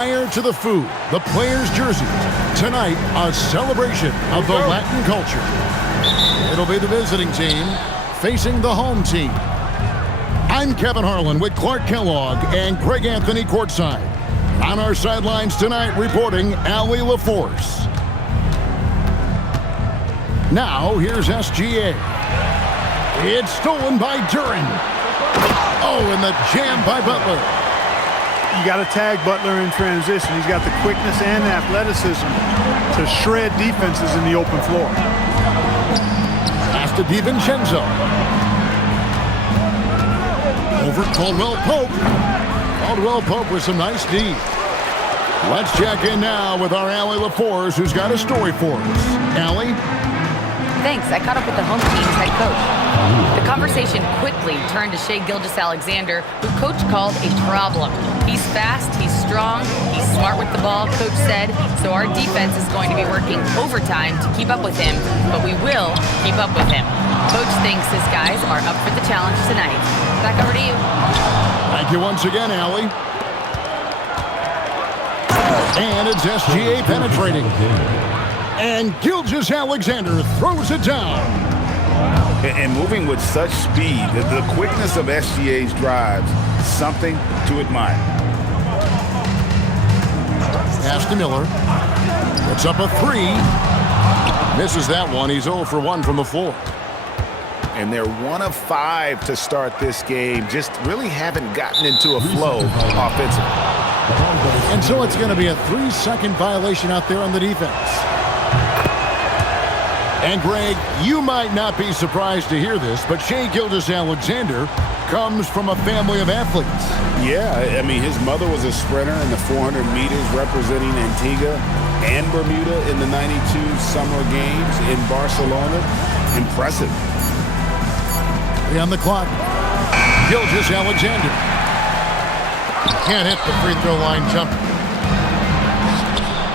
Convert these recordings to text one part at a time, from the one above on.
Prior to the food, the players' jerseys. Tonight, a celebration of the Latin culture. It'll be the visiting team facing the home team. I'm Kevin Harlan with Clark Kellogg and Greg Anthony courtside. On our sidelines tonight, reporting Allie LaForce. Now, here's SGA. It's stolen by Duren. Oh, and the jam by Butler. You got to tag Butler in transition. He's got the quickness and athleticism to shred defenses in the open floor. Pass to DiVincenzo. Over Caldwell Pope. Caldwell Pope with some nice D. Let's check in now with our Allie LaForce, who's got a story for us. Allie? Thanks. I caught up with the home team's head coach. The conversation quickly turned to Shai Gilgeous-Alexander, who coach called a problem. He's fast, he's strong, he's smart with the ball, coach said, so our defense is going to be working overtime to keep up with him, but we will keep up with him. Coach thinks his guys are up for the challenge tonight. Back over to you. Thank you once again, Allie. And it's SGA penetrating. And Gilgeous-Alexander throws it down. And moving with such speed, the quickness of SGA's drives, something to admire. Pass to Miller. Puts up a three. Misses that one. He's 0 for 1 from the floor. And they're 1 of 5 to start this game. Just really haven't gotten into a flow offensively. And so it's going to be a 3-second violation out there on the defense. And Greg, you might not be surprised to hear this, but Shai Gilgeous-Alexander comes from a family of athletes. Yeah, I mean, his mother was a sprinter in the 400 meters representing Antigua and Bermuda in the 92 Summer Games in Barcelona. Impressive. On the clock, Gilgeous-Alexander. Can't hit the free throw line jumper.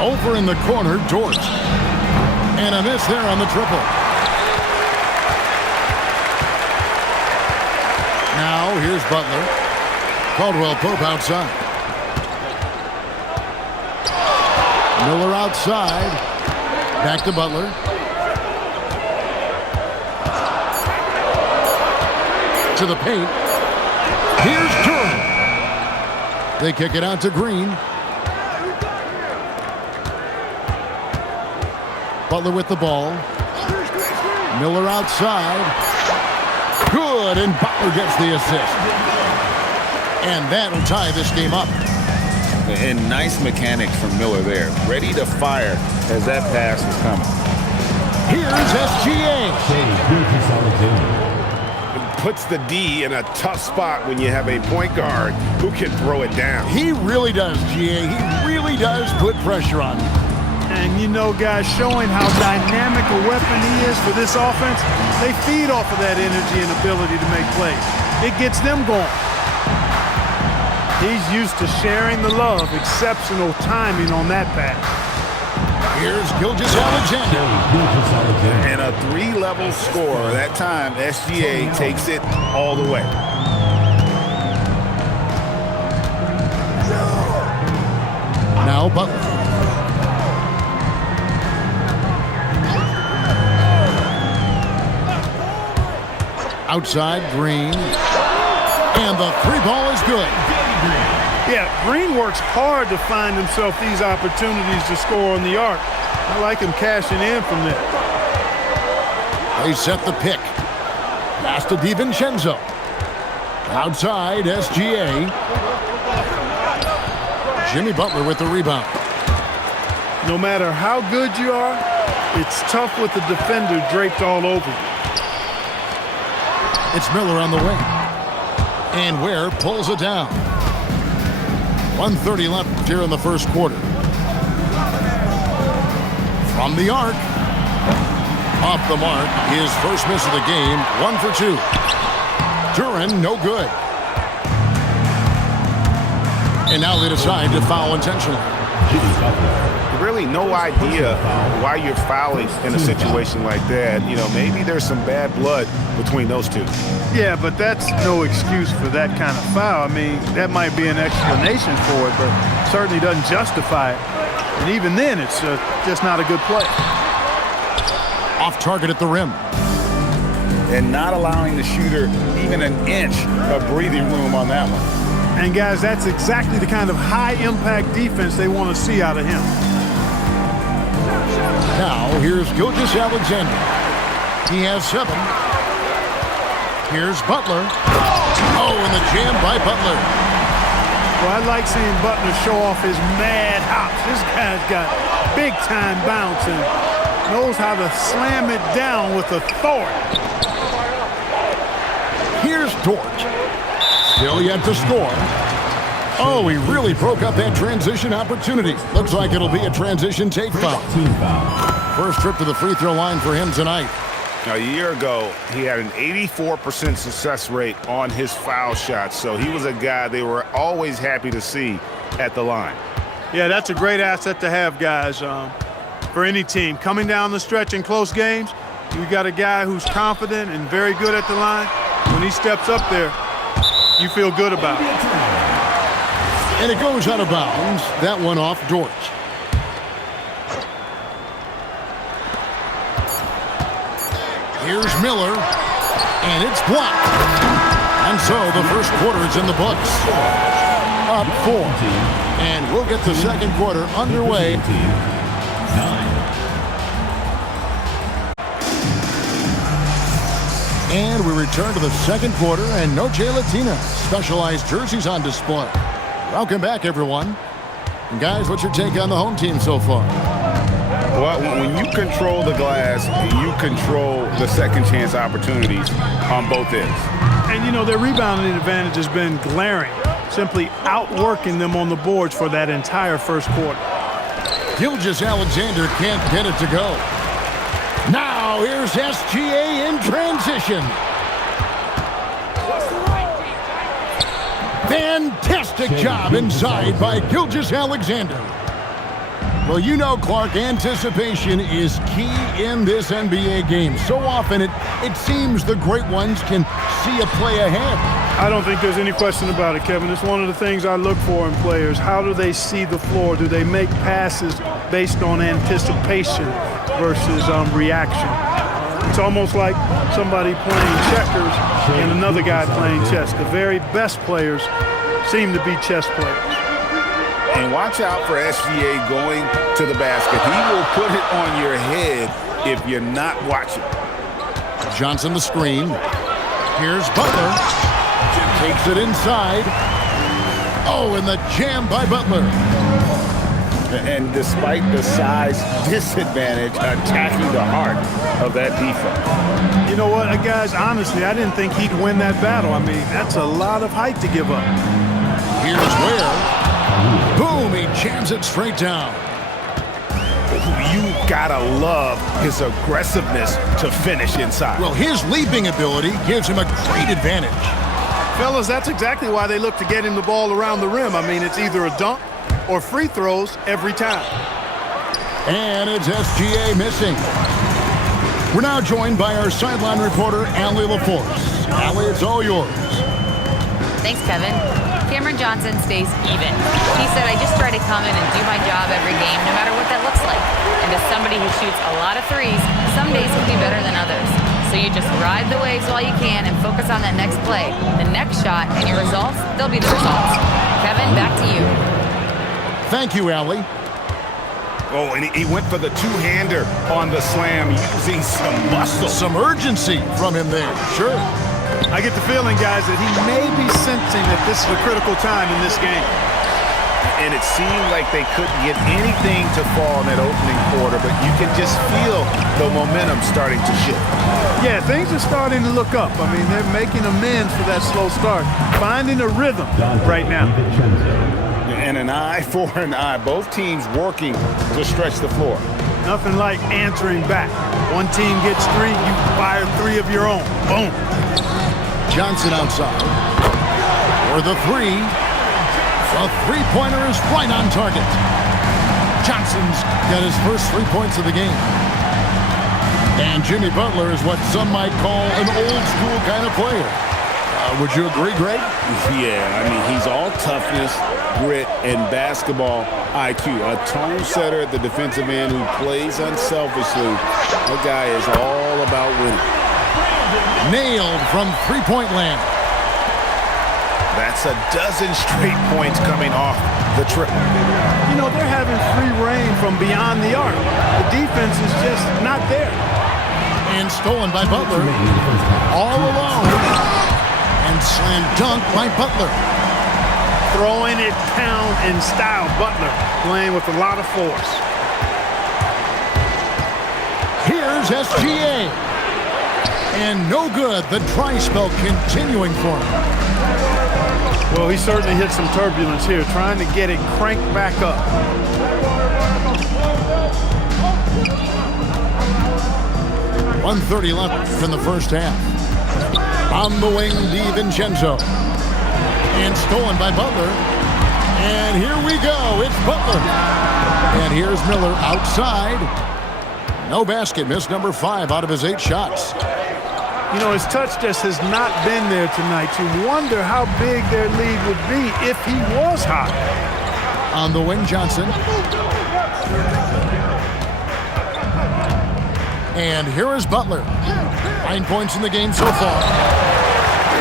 Over in the corner, Dort. And a miss there on the triple. Now, here's Butler. Caldwell Pope outside. Miller outside. Back to Butler. To the paint. Here's Duren. They kick it out to Green. Butler with the ball. Miller outside. Good, and Butler gets the assist. And that'll tie this game up. And nice mechanics from Miller there. Ready to fire as that pass was coming. Here's SGA. Puts the D in a tough spot when you have a point guard who can throw it down. He really does, GA. He really does put pressure on him. And you know, guys, showing how dynamic a weapon he is for this offense, they feed off of that energy and ability to make plays. It gets them going. He's used to sharing the love. Exceptional timing on that pass. Here's Gilgeous-Alexander. And a 3-level score. That time, SGA takes it all the way. Now Butler. Outside, Green. And the 3 ball is good. Yeah, Green works hard to find himself these opportunities to score on the arc. I like him cashing in from there. They set the pick. Pass to DiVincenzo. Outside, SGA. Jimmy Butler with the rebound. No matter how good you are, it's tough with the defender draped all over you. It's Miller on the wing. And Ware pulls it down. 1:30 left here in the first quarter. From the arc. Off the mark. His first miss of the game. 1 for 2. Duren, no good. And now they decide to foul intentionally. Really no idea why you're fouling in a situation like that. You know, maybe there's some bad blood between those two. Yeah, but that's no excuse for that kind of foul. I mean, that might be an explanation for it, but certainly doesn't justify it. And even then, it's just not a good play. Off target at the rim. And not allowing the shooter even an inch of breathing room on that one. And guys, that's exactly the kind of high-impact defense they want to see out of him. Now, here's Gilgeous-Alexander. He has 7. Here's Butler. Oh, and the jam by Butler. Well, I like seeing Butler show off his mad hops. This guy's got big-time bounce and knows how to slam it down with authority. Here's Dort. Still yet to score. Oh, he really broke up that transition opportunity. Looks like it'll be a transition take foul. First trip to the free throw line for him tonight. A year ago, he had an 84% success rate on his foul shots, so he was a guy they were always happy to see at the line. Yeah, that's a great asset to have, guys, for any team. Coming down the stretch in close games, you got a guy who's confident and very good at the line. When he steps up there, you feel good about it. And it goes out of bounds. That one off Dort. Here's Miller, and it's blocked. And so the first quarter is in the books. Up 4. And we'll get the second quarter underway. And we return to the second quarter, and Noche Latina specialized jerseys on display. Welcome back, everyone. And guys, what's your take on the home team so far? Well, when you control the glass, you control the second chance opportunities on both ends. And, you know, their rebounding advantage has been glaring, simply outworking them on the boards for that entire first quarter. Gilgeous-Alexander can't get it to go. Now here's SGA in transition. Fantastic job inside by Gilgeous-Alexander. Well, you know, Clark, anticipation is key in this NBA game. So often it seems the great ones can see a play ahead. I don't think there's any question about it, Kevin. It's one of the things I look for in players. How do they see the floor? Do they make passes based on anticipation versus reaction? It's almost like somebody playing checkers and another guy playing chess. The very best players seem to be chess players. And watch out for SGA going to the basket. He will put it on your head if you're not watching. Johnson the screen. Here's Butler. Takes it inside. Oh, and the jam by Butler. And despite the size disadvantage, attacking the heart of that defense. You know what, guys, honestly, I didn't think he'd win that battle. I mean, that's a lot of height to give up. Here's Ware. Boom, he jams it straight down. You gotta love his aggressiveness to finish inside. Well, his leaping ability gives him a great advantage. Fellas, that's exactly why they look to get him the ball around the rim. I mean, it's either a dunk or free throws every time. And it's SGA missing. We're now joined by our sideline reporter, Allie LaForce. Allie, it's all yours. Thanks, Kevin. Cameron Johnson stays even. He said, I just try to come in and do my job every game, no matter what that looks like. And as somebody who shoots a lot of threes, some days can be better than others. So you just ride the waves while you can and focus on that next play, the next shot, and your results, they'll be the results. Kevin, back to you. Thank you, Allie. Oh, and he went for the two-hander on the slam, using some muscle. Some urgency from him there, sure. I get the feeling, guys, that he may be sensing that this is a critical time in this game. And it seemed like they couldn't get anything to fall in that opening quarter, but you can just feel the momentum starting to shift. Yeah, things are starting to look up. I mean, they're making amends for that slow start, finding a rhythm right now. And an eye for an eye. Both teams working to stretch the floor. Nothing like answering back. One team gets 3, you fire 3 of your own. Boom. Johnson outside. For the 3. The three-pointer is right on target. Johnson's got his first 3 points of the game. And Jimmy Butler is what some might call an old-school kind of player. Would you agree, Greg? Yeah, I mean, he's all toughness, grit, and basketball IQ. A tone setter at the defensive end who plays unselfishly. That guy is all about winning. Nailed from three-point land. That's a dozen straight points coming off the triple. You know, they're having free reign from beyond the arc. The defense is just not there. And stolen by Butler. All alone. And slam dunk by Butler. Throwing it down in style. Butler playing with a lot of force. Here's SGA. And no good. The dry spell continuing for him. Well, he certainly hit some turbulence here, trying to get it cranked back up. .130 left in the first half. On the wing, DiVincenzo. And stolen by Butler. And here we go. It's Butler. And here's Miller outside. No basket. Missed number 5 out of his 8 shots. You know, his touch just has not been there tonight. You wonder how big their lead would be if he was hot. On the wing, Johnson. And here is Butler. 9 points in the game so far.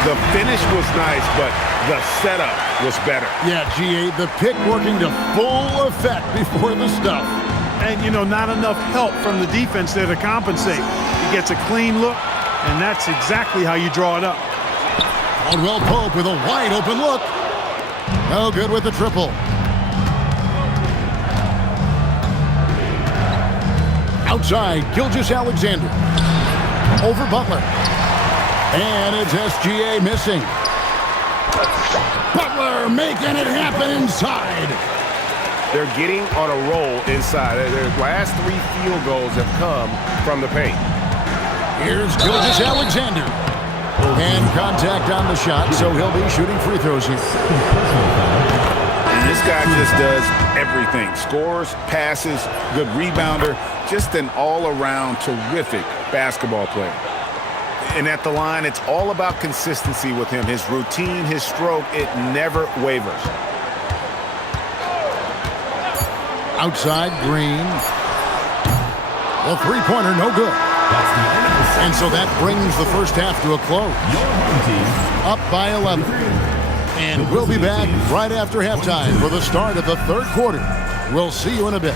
The finish was nice, but the setup was better. Yeah, GA, the pick working to full effect before the stuff. And, you know, not enough help from the defense there to compensate. He gets a clean look, and that's exactly how you draw it up. Caldwell Pope with a wide open look. No good with the triple. Outside, Gilgeous-Alexander. Over Butler. And it's SGA missing. Butler making it happen inside. They're getting on a roll inside. Their last 3 field goals have come from the paint. Here's Gilgeous-Alexander. And contact on the shot, so he'll be shooting free throws here. And this guy just does everything. Scores, passes, good rebounder. Just an all-around terrific basketball player. And at the line, it's all about consistency with him. His routine, his stroke, it never wavers. Outside, Green. The three-pointer, no good. And so that brings the first half to a close. Up by 11. And we'll be back right after halftime for the start of the third quarter. We'll see you in a bit.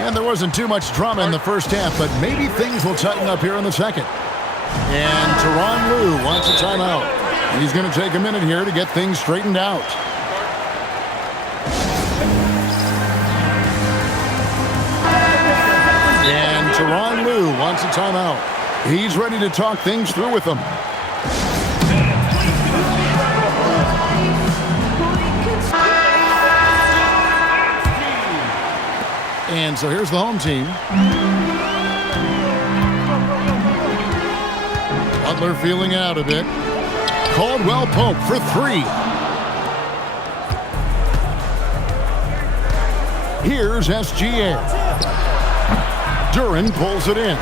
And there wasn't too much drama in the first half, but maybe things will tighten up here in the second. And Tyronn Lue wants a timeout. He's going to take a minute here to get things straightened out. And Tyronn Lue wants a timeout. He's ready to talk things through with them. And so here's the home team. Butler feeling out a bit. Caldwell Pope for 3. Here's SGA. Duren pulls it in.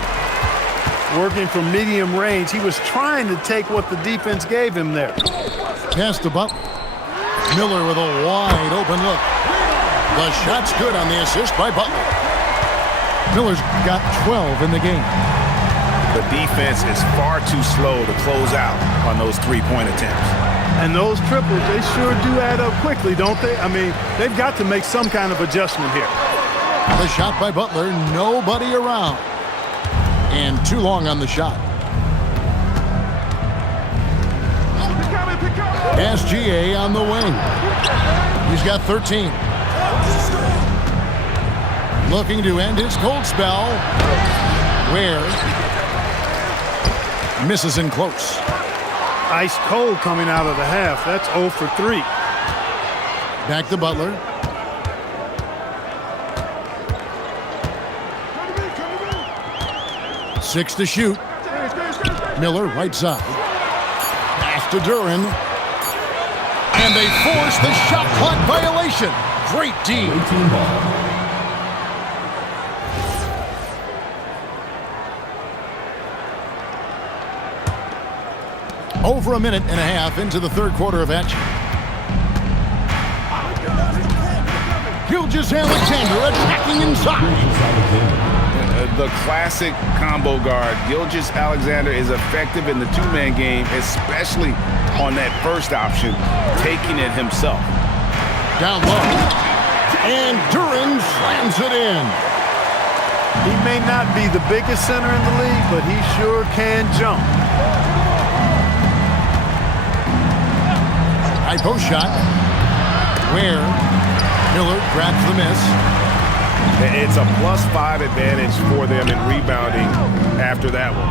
Working from medium range. He was trying to take what the defense gave him there. Pass to Butler. Miller with a wide open look. The shot's good on the assist by Butler. Miller's got 12 in the game. The defense is far too slow to close out on those three-point attempts. And those triples, they sure do add up quickly, don't they? I mean, they've got to make some kind of adjustment here. The shot by Butler, nobody around. And too long on the shot. SGA on the wing. He's got 13. Looking to end his cold spell. Where? Misses in close. Ice cold coming out of the half. That's 0 for 3. Back to Butler. Six to shoot. Miller, right side. Pass to Duren. And they force the shot clock violation. Great D. Over a minute and a half into the third quarter of action. Gilgeous-Alexander attacking inside. The classic combo guard. Gilgeous-Alexander is effective in the two-man game, especially on that first option, taking it himself. Down low. And Duran slams it in. He may not be the biggest center in the league, but he sure can jump. High post shot. Where Miller grabs the miss. It's a +5 advantage for them in rebounding after that one.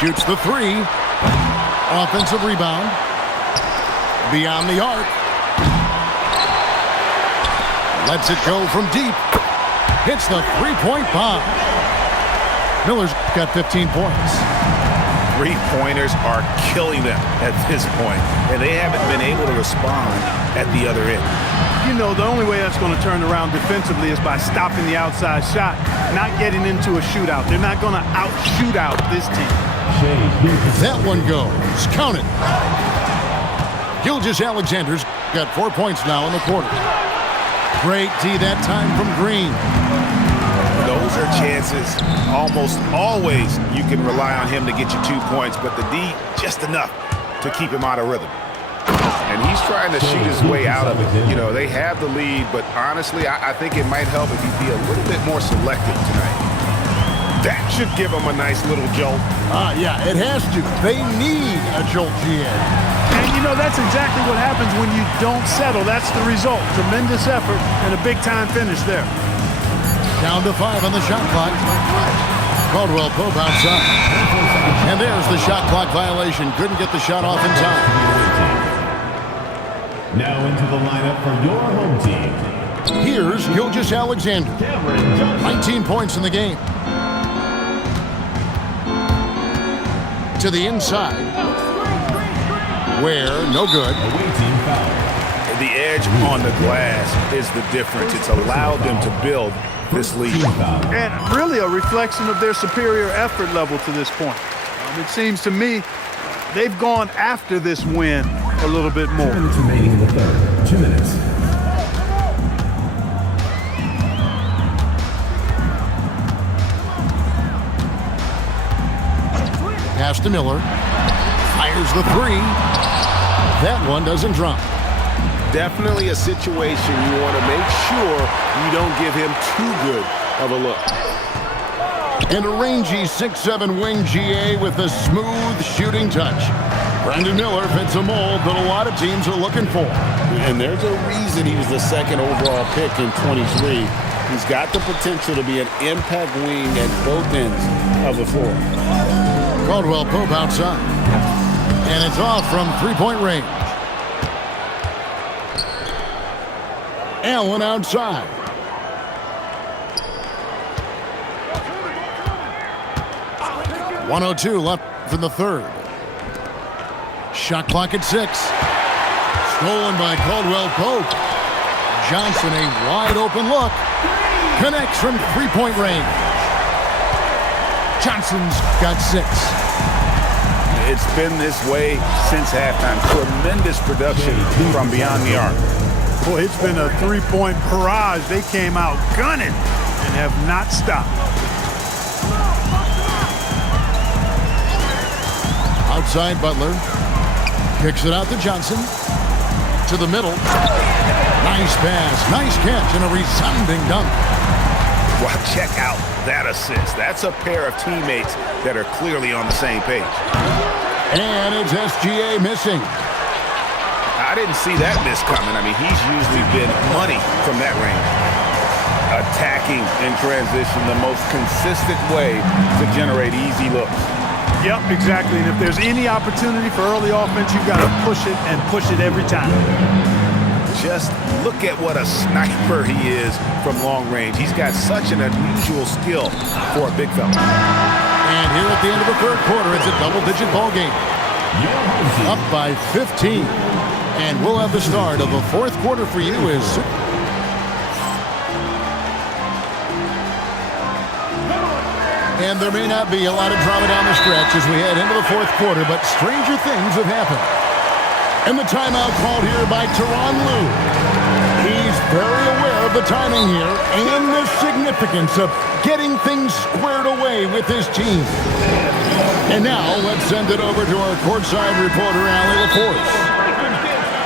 Shoots the three. Offensive rebound. Beyond the arc. Lets it go from deep. Hits the three-point bomb. Miller's got 15 points. Three-pointers are killing them at this point, and they haven't been able to respond at the other end. You know, the only way that's going to turn around defensively is by stopping the outside shot, not getting into a shootout. They're not going to out-shoot out this team. That one goes. Count it. Gilgeous-Alexander's got 4 points now in the quarter. Great D that time from Green. Those are chances. Almost always you can rely on him to get you 2 points, but the D, just enough to keep him out of rhythm. And he's trying to shoot his way out of it. You know, they have the lead, but honestly, I think it might help if he'd be a little bit more selective tonight. That should give him a nice little jolt. Yeah, it has to. They need a jolt, GA. And, you know, that's exactly what happens when you don't settle. That's the result. Tremendous effort and a big-time finish there. Down to 5 on the shot clock. Caldwell Pope outside. And there's the shot clock violation. Couldn't get the shot off in time. Now into the lineup for your home team. Here's Gilgeous-Alexander. 19 points in the game. To the inside. Where, no good. The edge on the glass is the difference. It's allowed them to build this lead. And really a reflection of their superior effort level to this point. It seems to me they've gone after this win a little bit more. 2 minutes remaining in the third. 2 minutes. Pass to Miller. Fires the three. That one doesn't drop. Definitely a situation you want to make sure you don't give him too good of a look. And a rangy 6'7" wing GA with a smooth shooting touch. Brandon Miller fits a mold that a lot of teams are looking for. And there's a reason he was the second overall pick in 23. He's got the potential to be an impact wing at both ends of the floor. Caldwell Pope outside. And it's off from three-point range. Allen outside. .102 left in the third. Shot clock at 6. Stolen by Caldwell Pope. Johnson, a wide open look. Connects from three-point range. Johnson's got 6. It's been this way since halftime. Tremendous production from beyond the arc. Boy, it's been a three-point barrage. They came out gunning and have not stopped. Outside Butler. Kicks it out to Johnson. To the middle. Nice pass, nice catch, and a resounding dunk. Well, check out that assist. That's a pair of teammates that are clearly on the same page. And it's SGA missing. I didn't see that miss coming. I mean, he's usually been money from that range. Attacking in transition, the most consistent way to generate easy looks. Yep, exactly. And if there's any opportunity for early offense, you've got to push it and push it every time. Just look at what a sniper he is from long range. He's got such an unusual skill for a big fella. And here at the end of the third quarter, it's a double-digit ball game. Up by 15. And we'll have the start of the fourth quarter for you as And there may not be a lot of drama down the stretch as we head into the fourth quarter, but stranger things have happened. And the timeout called here by Tyronn Lue. He's very aware of the timing here and the significance of getting things squared away with his team. And now let's send it over to our courtside reporter, Allie LaForce.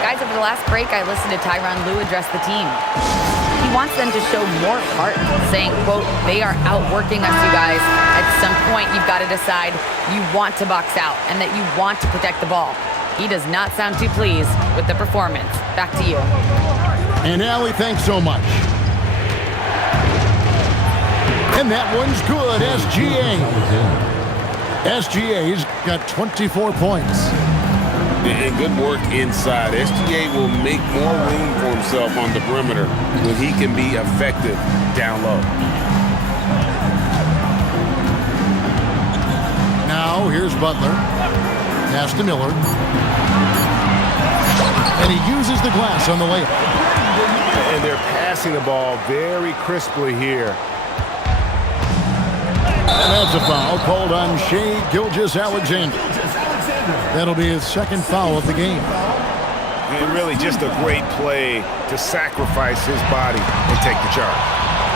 Guys, over the last break, I listened to Tyronn Lue address the team. He wants them to show more heart, saying, quote, they are outworking us, you guys. At some point, you've got to decide you want to box out and that you want to protect the ball. He does not sound too pleased with the performance. Back to you. And Allie, thanks so much. And that one's good, SGA. SGA's got 24 points. And good work inside. SGA will make more room for himself on the perimeter when he can be effective down low. Now, here's Butler. Pass to Miller. And he uses the glass on the layup. And they're passing the ball very crisply here. And that's a foul called on Shai Gilgeous-Alexander. That'll be his second foul of the game. And really just a great play to sacrifice his body and take the charge.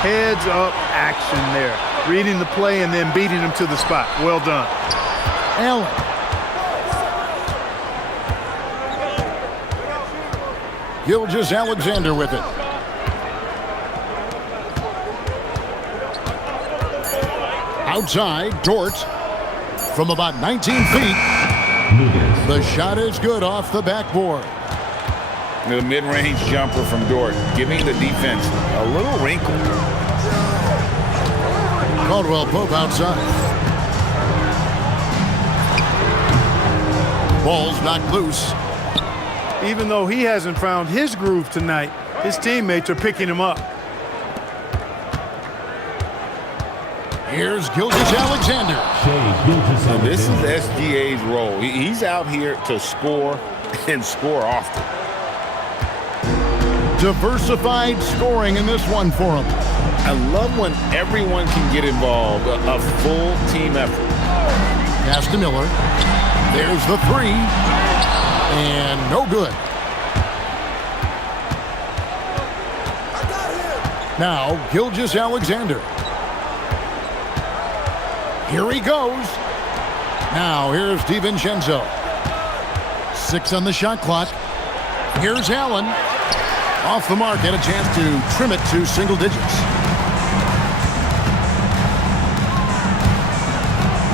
Heads up action there. Reading the play and then beating him to the spot. Well done. Allen. Gilgeous-Alexander with it. Outside, Dort from about 19 feet. The shot is good off the backboard. The mid-range jumper from Dort, giving the defense a little wrinkle. Caldwell Pope outside. Ball's knocked loose. Even though he hasn't found his groove tonight, his teammates are picking him up. Here's Gilgeous-Alexander. And this is SGA's role. He's out here to score and score often. Diversified scoring in this one for him. I love when everyone can get involved, a full team effort. Pass to Miller. There's the three. And no good. Now, Gilgeous-Alexander. Here he goes. Now, here's DiVincenzo. 6 on the shot clock. Here's Allen. Off the mark, had a chance to trim it to single digits.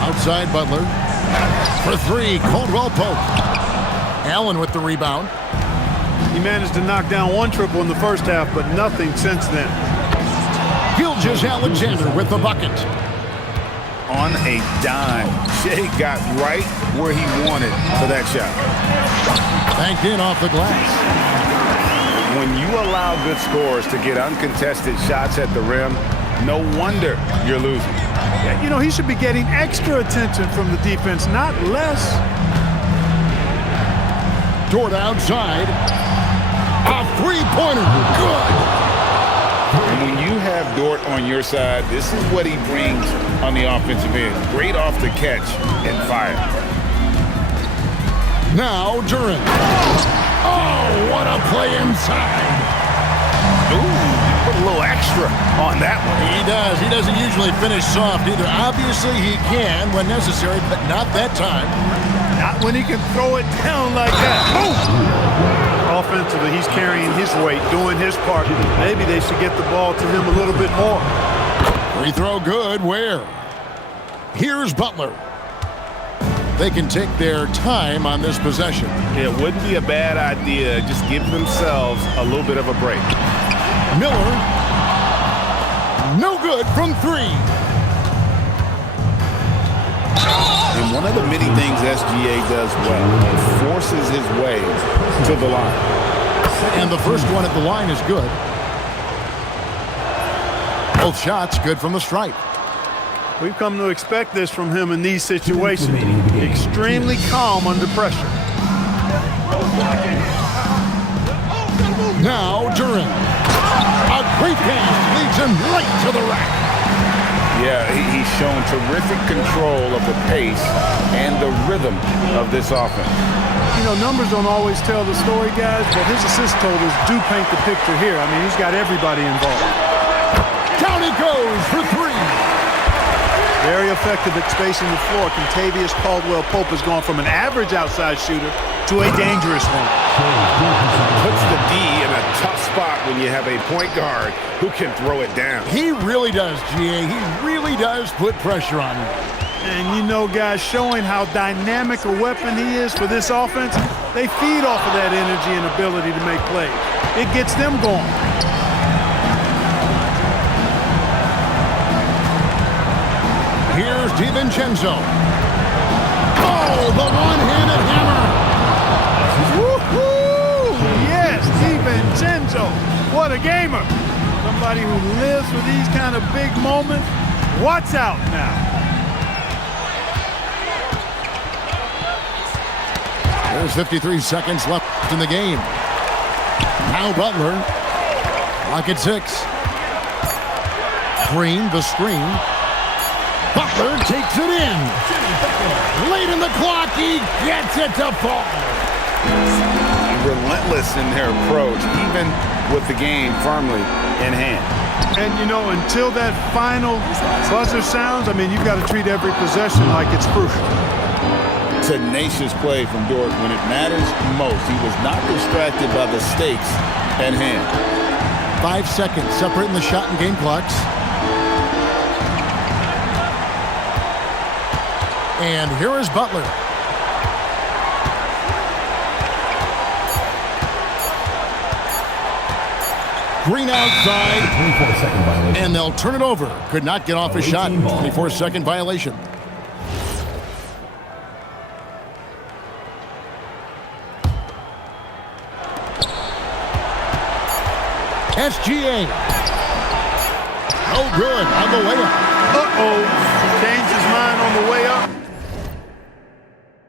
Outside Butler. For 3, Caldwell Pope. Allen with the rebound. He managed to knock down one triple in the first half, but nothing since then. Gilgeous-Alexander with the bucket. On a dime, Shai got right where he wanted for that shot. Banked in off the glass. When you allow good scorers to get uncontested shots at the rim, no wonder you're losing. Yeah, you know, he should be getting extra attention from the defense, not less. Dort outside. A three-pointer. Good. And when you have Dort on your side, this is what he brings on the offensive end. Great off the catch and fire. Now Duran. Oh, what a play inside. Ooh, put a little extra on that one. He does. He doesn't usually finish soft either. Obviously, he can when necessary, but not that time. Not when he can throw it down like that. Oh! Offensively, he's carrying his weight, doing his part. Maybe they should get the ball to him a little bit more. Free throw good. Where? Here's Butler. They can take their time on this possession. It wouldn't be a bad idea. Just give themselves a little bit of a break. Miller. No good from 3. And one of the many things SGA does well, forces his way to the line. And the first one at the line is good. Both shots good from the stripe. We've come to expect this from him in these situations. Extremely calm under pressure. Now Duran. A great pass leads him right to the rack. Yeah, he's shown terrific control of the pace and the rhythm of this offense. You know, numbers don't always tell the story, guys, but his assist totals do paint the picture here. I mean, he's got everybody involved. Down he goes for three. Very effective at spacing the floor. Contavious Caldwell-Pope has gone from an average outside shooter to a dangerous one. Puts the D in a tough spot when you have a point guard who can throw it down. He really does, GA. He really does put pressure on him. And you know, guys, showing how dynamic a weapon he is for this offense, they feed off of that energy and ability to make plays. It gets them going. Here's DiVincenzo. Oh, the one-handed hammer. Woo-hoo! Yes, DiVincenzo. What a gamer. Somebody who lives for these kind of big moments. Watch out now. There's 53 seconds left in the game. Now Butler. Clock at 6. Green, the screen. Butler takes it in. Late in the clock, he gets it to fall. Relentless in their approach, even with the game firmly in hand. And, you know, until that final buzzer sounds, I mean, you've got to treat every possession like it's crucial. Tenacious play from Dort when it matters most. He was not distracted by the stakes at hand. 5 seconds separating the shot and game clocks. And here is Butler. Green outside. 24-second violation. And they'll turn it over. Could not get off his shot. 24-second violation. SGA. No good on the layup. Uh-oh.